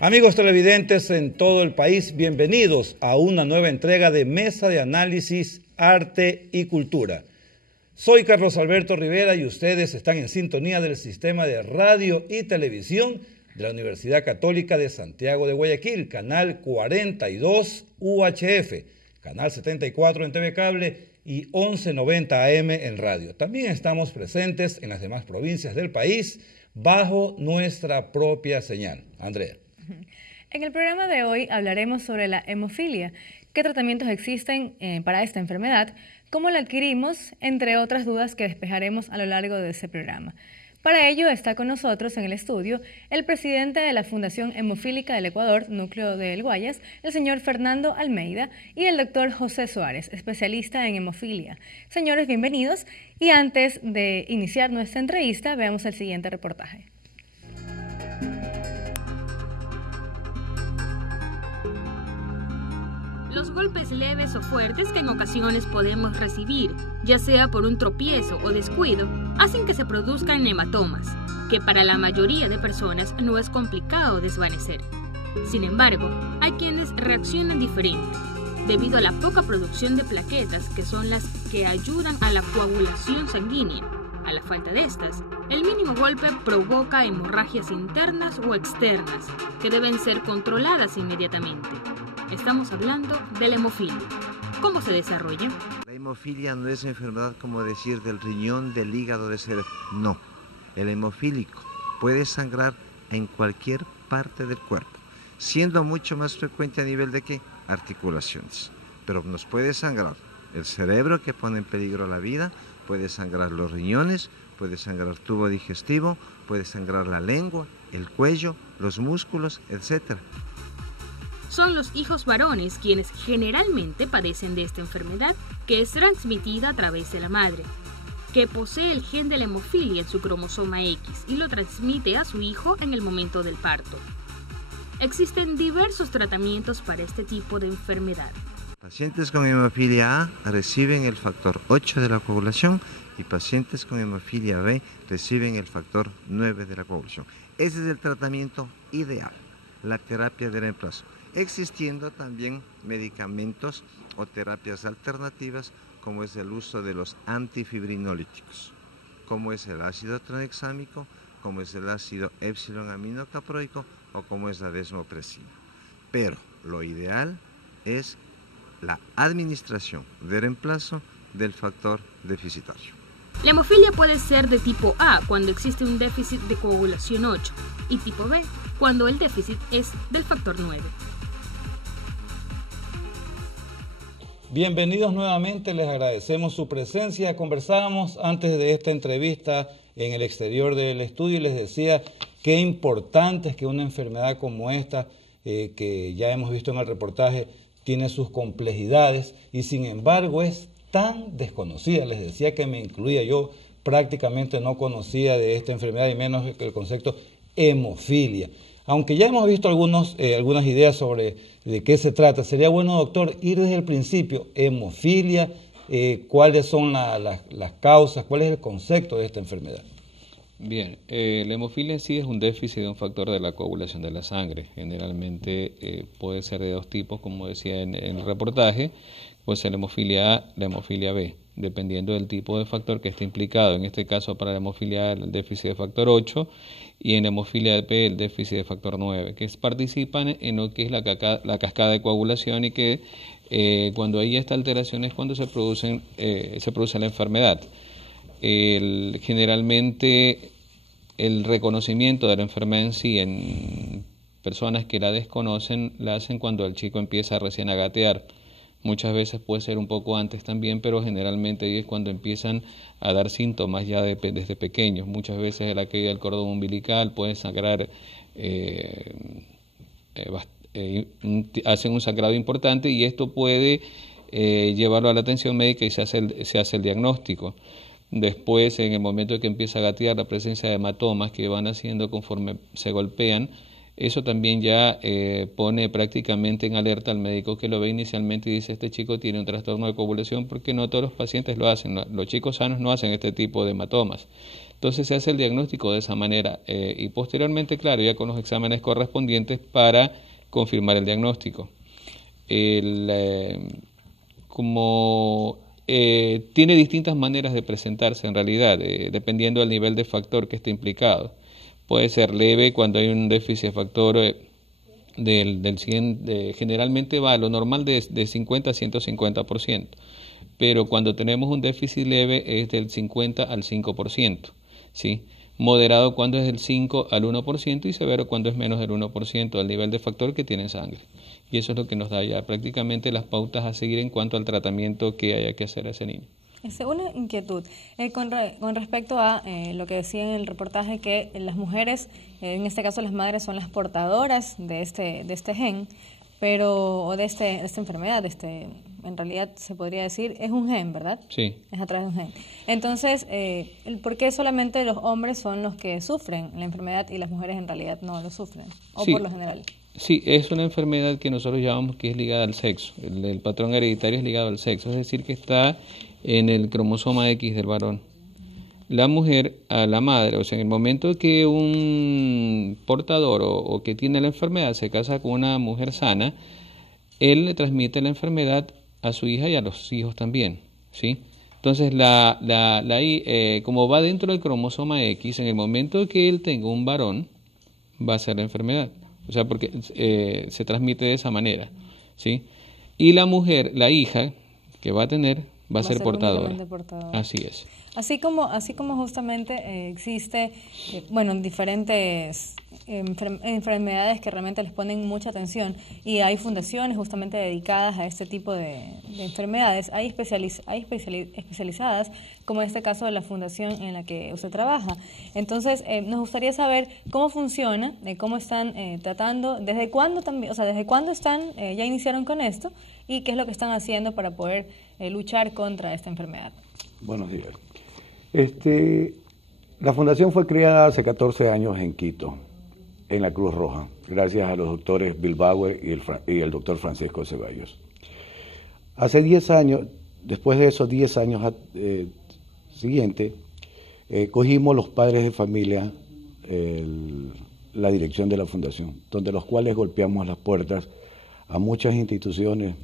Amigos televidentes en todo el país, bienvenidos a una nueva entrega de Mesa de Análisis, Arte y Cultura. Soy Carlos Alberto Rivera y ustedes están en sintonía del sistema de radio y televisión de la Universidad Católica de Santiago de Guayaquil, canal 42 UHF, canal 74 en TV Cable y 1190 AM en radio. También estamos presentes en las demás provincias del país bajo nuestra propia señal. Andrea. En el programa de hoy hablaremos sobre la hemofilia, qué tratamientos existen para esta enfermedad, cómo la adquirimos, entre otras dudas que despejaremos a lo largo de este programa. Para ello está con nosotros en el estudio el presidente de la Fundación Hemofílica del Ecuador, Núcleo del Guayas, el señor Fernando Almeida, y el doctor José Suárez, especialista en hemofilia. Señores, bienvenidos. Y antes de iniciar nuestra entrevista, veamos el siguiente reportaje. Los golpes leves o fuertes que en ocasiones podemos recibir, ya sea por un tropiezo o descuido, hacen que se produzcan hematomas, que para la mayoría de personas no es complicado desvanecer. Sin embargo, hay quienes reaccionan diferente, debido a la poca producción de plaquetas, que son las que ayudan a la coagulación sanguínea. A la falta de estas, el mínimo golpe provoca hemorragias internas o externas, que deben ser controladas inmediatamente. Estamos hablando de la hemofilia. ¿Cómo se desarrolla? La hemofilia no es enfermedad como decir del riñón, del hígado, del cerebro. No. El hemofílico puede sangrar en cualquier parte del cuerpo, siendo mucho más frecuente a nivel de ¿qué? Articulaciones. Pero nos puede sangrar el cerebro, que pone en peligro la vida, puede sangrar los riñones, puede sangrar el tubo digestivo, puede sangrar la lengua, el cuello, los músculos, etc. Son los hijos varones quienes generalmente padecen de esta enfermedad, que es transmitida a través de la madre, que posee el gen de la hemofilia en su cromosoma X y lo transmite a su hijo en el momento del parto. Existen diversos tratamientos para este tipo de enfermedad. Pacientes con hemofilia A reciben el factor 8 de la coagulación y pacientes con hemofilia B reciben el factor 9 de la coagulación. Ese es el tratamiento ideal, la terapia de reemplazo. Existiendo también medicamentos o terapias alternativas, como es el uso de los antifibrinolíticos, como es el ácido tranexámico, como es el ácido epsilon aminocaproico o como es la desmopresina. Pero lo ideal es la administración de reemplazo del factor deficitario. La hemofilia puede ser de tipo A cuando existe un déficit de coagulación 8 y tipo B cuando el déficit es del factor 9. Bienvenidos nuevamente, les agradecemos su presencia. Conversábamos antes de esta entrevista en el exterior del estudio y les decía qué importante es que una enfermedad como esta, que ya hemos visto en el reportaje, tiene sus complejidades y sin embargo es tan desconocida. Les decía que me incluía, yo prácticamente no conocía de esta enfermedad y menos el concepto hemofilia. Aunque ya hemos visto algunas ideas sobre de qué se trata, sería bueno, doctor, ir desde el principio. Hemofilia, cuáles son las causas, cuál es el concepto de esta enfermedad. Bien, la hemofilia en sí es un déficit de un factor de la coagulación de la sangre. Generalmente puede ser de dos tipos, como decía en el reportaje, puede ser la hemofilia A, la hemofilia B, dependiendo del tipo de factor que esté implicado. En este caso, para la hemofilia A, el déficit de factor 8, y en la hemofilia B, el déficit de factor 9, que participan en lo que es la cascada de coagulación y que cuando hay esta alteración es cuando se produce la enfermedad. Generalmente el reconocimiento de la enfermedad en sí en personas que la desconocen la hacen cuando el chico empieza recién a gatear. Muchas veces puede ser un poco antes también, pero generalmente es cuando empiezan a dar síntomas ya desde pequeños. Muchas veces la caída del cordón umbilical puede sangrar, hacen un sangrado importante y esto puede llevarlo a la atención médica y se hace el diagnóstico. Después, en el momento en que empieza a gatear, la presencia de hematomas que van haciendo conforme se golpean, eso también ya pone prácticamente en alerta al médico que lo ve inicialmente y dice: este chico tiene un trastorno de coagulación, porque no todos los pacientes lo hacen, los chicos sanos no hacen este tipo de hematomas. Entonces se hace el diagnóstico de esa manera y posteriormente, claro, ya con los exámenes correspondientes para confirmar el diagnóstico. Tiene distintas maneras de presentarse en realidad, dependiendo del nivel de factor que esté implicado. Puede ser leve cuando hay un déficit de factor del 100, generalmente va a lo normal de 50 a 150%, pero cuando tenemos un déficit leve es del 50 al 5%, ¿sí? Moderado cuando es del 5 al 1% y severo cuando es menos del 1% del nivel de factor que tiene en sangre. Y eso es lo que nos da ya prácticamente las pautas a seguir en cuanto al tratamiento que haya que hacer a ese niño. Una inquietud con respecto a lo que decía en el reportaje, que las mujeres, en este caso las madres, son las portadoras de este gen, o de esta enfermedad, en realidad se podría decir, es un gen, ¿verdad? Sí. Es a través de un gen. Entonces, ¿por qué solamente los hombres son los que sufren la enfermedad y las mujeres en realidad no lo sufren? ¿O sí, por lo general? Sí, es una enfermedad que nosotros llamamos que es ligada al sexo. El patrón hereditario es ligado al sexo, es decir, que está en el cromosoma X del varón. La mujer a la madre, o sea, en el momento que un portador o que tiene la enfermedad se casa con una mujer sana, él le transmite la enfermedad a su hija y a los hijos también, ¿sí? Entonces, como va dentro del cromosoma X, en el momento que él tenga un varón, va a ser la enfermedad, o sea, porque se transmite de esa manera, ¿sí? Y la mujer, la hija que va a tener, va a ser portadora. Así es. Así como justamente existe, diferentes enfermedades que realmente les ponen mucha atención y hay fundaciones justamente dedicadas a este tipo de enfermedades, hay especializadas, como en este caso de la fundación en la que usted trabaja. Entonces, nos gustaría saber cómo funciona, cómo están tratando, desde cuándo también, desde cuándo ya iniciaron con esto y qué es lo que están haciendo para poder luchar contra esta enfermedad. Buenos días. La fundación fue creada hace 14 años en Quito, en la Cruz Roja, gracias a los doctores Bill Bauer y el doctor Francisco Ceballos. Hace 10 años, después de esos 10 años siguientes, cogimos los padres de familia la dirección de la fundación, donde los cuales golpeamos las puertas a muchas instituciones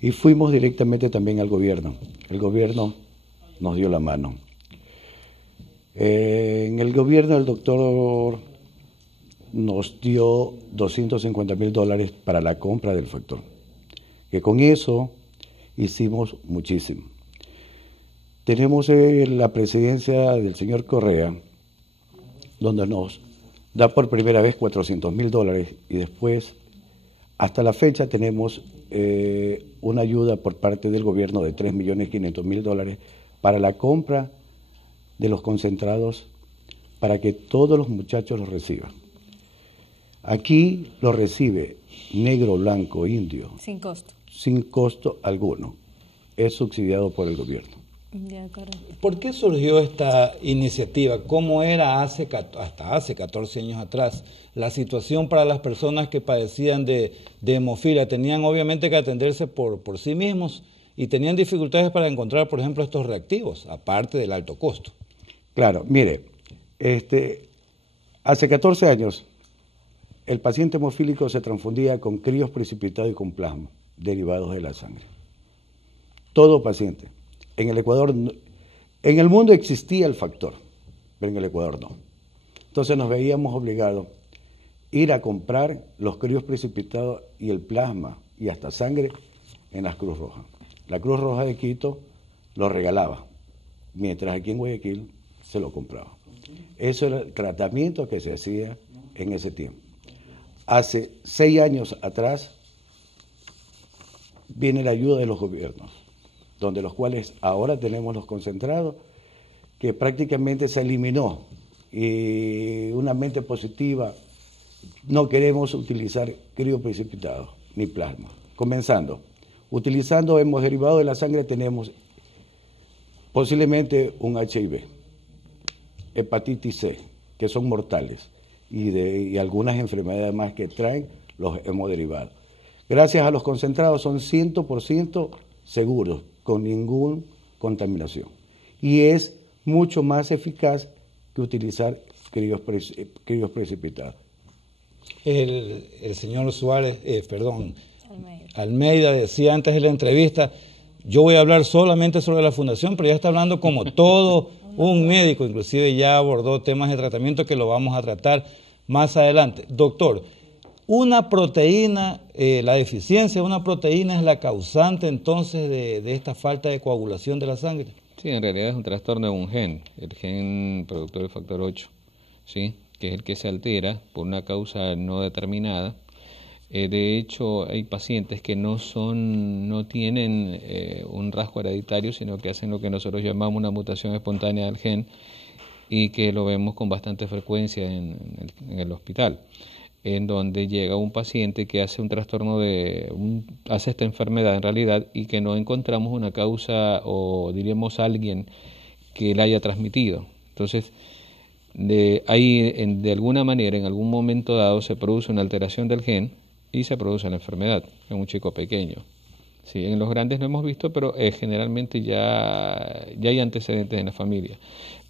y fuimos directamente también al gobierno. El gobierno nos dio la mano. En el gobierno el doctor nos dio $250,000 para la compra del factor, que con eso hicimos muchísimo. Tenemos la presidencia del señor Correa, donde nos da por primera vez $400,000 y después, hasta la fecha, tenemos una ayuda por parte del gobierno de $3,500,000 para la compra de los concentrados para que todos los muchachos los reciban. Aquí lo recibe negro, blanco, indio. Sin costo. Sin costo alguno. Es subsidiado por el gobierno. De acuerdo. ¿Por qué surgió esta iniciativa? ¿Cómo era hasta hace 14 años atrás la situación para las personas que padecían de hemofilia? Tenían obviamente que atenderse por sí mismos y tenían dificultades para encontrar, por ejemplo, estos reactivos, aparte del alto costo. Claro, mire, hace 14 años el paciente hemofílico se transfundía con críos precipitados y con plasma, derivados de la sangre. Todo paciente. En el Ecuador, en el mundo existía el factor, pero en el Ecuador no. Entonces nos veíamos obligados a ir a comprar los críos precipitados y el plasma y hasta sangre en las Cruz Rojas. La Cruz Roja de Quito lo regalaba, mientras aquí en Guayaquil se lo compraba. Eso era el tratamiento que se hacía en ese tiempo. Hace 6 años atrás viene la ayuda de los gobiernos, donde los cuales ahora tenemos los concentrados, que prácticamente se eliminó. Y una mente positiva, no queremos utilizar crioprecipitados ni plasma. Comenzando, utilizando hemoderivados de la sangre tenemos posiblemente un HIV, hepatitis C, que son mortales, y algunas enfermedades más que traen los hemoderivados. Gracias a los concentrados son 100% seguros, con ninguna contaminación. Y es mucho más eficaz que utilizar críos precipitados. El señor Suárez, Almeida decía antes de la entrevista, yo voy a hablar solamente sobre la fundación, pero ya está hablando como todo un médico, inclusive ya abordó temas de tratamiento que lo vamos a tratar más adelante. Doctor, una proteína, la deficiencia de una proteína es la causante entonces de esta falta de coagulación de la sangre. Sí, en realidad es un trastorno de un gen, el gen productor del factor 8, ¿sí? Que es el que se altera por una causa no determinada. De hecho, hay pacientes que no tienen un rasgo hereditario, sino que hacen lo que nosotros llamamos una mutación espontánea del gen y que lo vemos con bastante frecuencia en el hospital, en donde llega un paciente que hace un trastorno hace esta enfermedad en realidad y que no encontramos una causa o diríamos alguien que la haya transmitido. Entonces, de alguna manera, en algún momento dado, se produce una alteración del gen y se produce la enfermedad en un chico pequeño. Sí, en los grandes no hemos visto, pero generalmente ya hay antecedentes en la familia.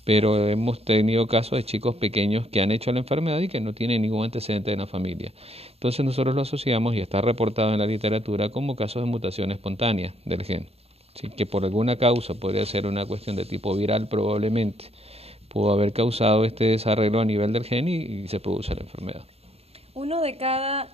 Pero hemos tenido casos de chicos pequeños que han hecho la enfermedad y que no tienen ningún antecedente en la familia. Entonces nosotros lo asociamos y está reportado en la literatura como casos de mutación espontánea del gen. ¿Sí? Que por alguna causa, podría ser una cuestión de tipo viral probablemente, pudo haber causado este desarreglo a nivel del gen y se produce la enfermedad. 1 de cada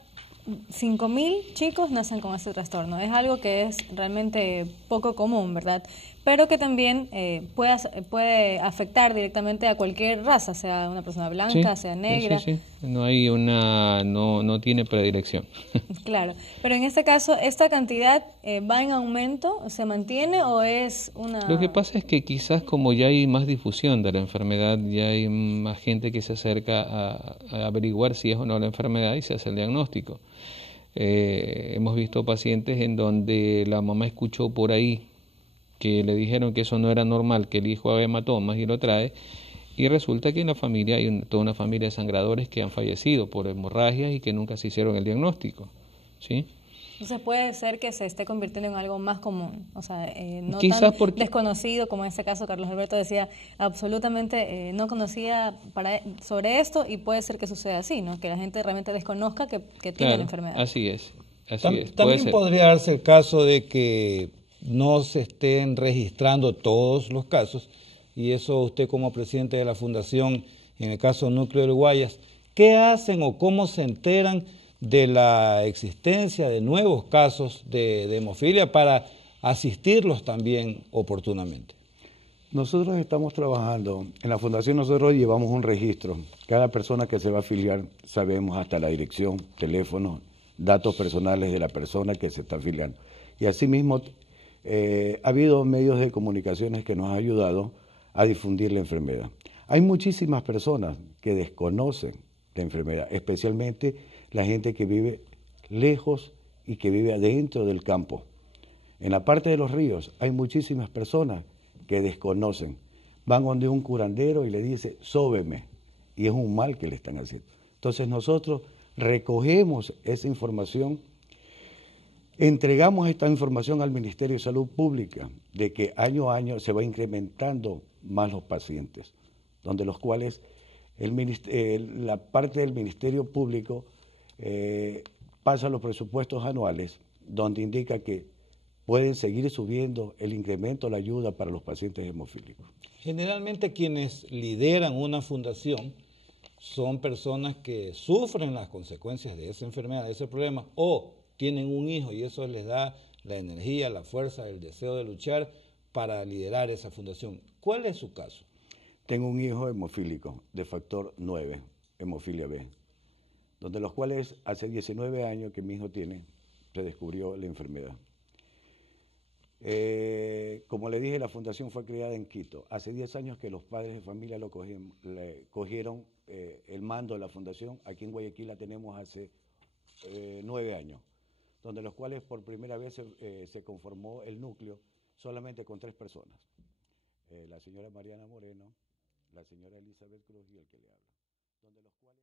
5.000 chicos nacen con este trastorno. Es algo que es realmente poco común, ¿verdad? Pero que también puede afectar directamente a cualquier raza, sea una persona blanca, sí, sea negra. Sí. No tiene predilección. Claro, pero en este caso, ¿esta cantidad va en aumento? ¿Se mantiene o es una...? Lo que pasa es que quizás como ya hay más difusión de la enfermedad, ya hay más gente que se acerca a averiguar si es o no la enfermedad y se hace el diagnóstico. Hemos visto pacientes en donde la mamá escuchó por ahí que le dijeron que eso no era normal, que el hijo había hematomas y lo trae, y resulta que en la familia hay toda una familia de sangradores que han fallecido por hemorragias y que nunca se hicieron el diagnóstico, ¿sí? Entonces puede ser que se esté convirtiendo en algo más común, o sea, no quizás tan porque... desconocido como en este caso Carlos Alberto decía, absolutamente no conocía sobre esto y puede ser que suceda así, ¿no? Que la gente realmente desconozca que tiene la enfermedad. Así es. También podría darse el caso de que no se estén registrando todos los casos, y eso usted como presidente de la Fundación, en el caso Núcleo del Guayas, ¿qué hacen o cómo se enteran de la existencia de nuevos casos de hemofilia para asistirlos también oportunamente? Nosotros estamos trabajando, en la Fundación nosotros llevamos un registro. Cada persona que se va a afiliar sabemos hasta la dirección, teléfono, datos personales de la persona que se está afiliando. Y asimismo ha habido medios de comunicaciones que nos han ayudado a difundir la enfermedad. Hay muchísimas personas que desconocen la enfermedad, especialmente la gente que vive lejos y que vive adentro del campo. En la parte de los ríos hay muchísimas personas que desconocen. Van donde un curandero y le dice, sóbeme, y es un mal que le están haciendo. Entonces nosotros recogemos esa información, entregamos esta información al Ministerio de Salud Pública, de que año a año se va incrementando más los pacientes, donde los cuales la parte del Ministerio Público pasa los presupuestos anuales, donde indica que pueden seguir subiendo el incremento, la ayuda para los pacientes hemofílicos. Generalmente quienes lideran una fundación son personas que sufren las consecuencias de esa enfermedad, de ese problema, o tienen un hijo y eso les da la energía, la fuerza, el deseo de luchar para liderar esa fundación. ¿Cuál es su caso? Tengo un hijo hemofílico de factor 9, hemofilia B, donde los cuales hace 19 años que mi hijo se descubrió la enfermedad. Como le dije, la fundación fue creada en Quito. Hace 10 años que los padres de familia cogieron el mando de la fundación. Aquí en Guayaquil la tenemos hace 9 años, donde los cuales por primera vez se conformó el núcleo solamente con 3 personas. La señora Mariana Moreno, la señora Elizabeth Cruz y el que le habla. Donde los cuales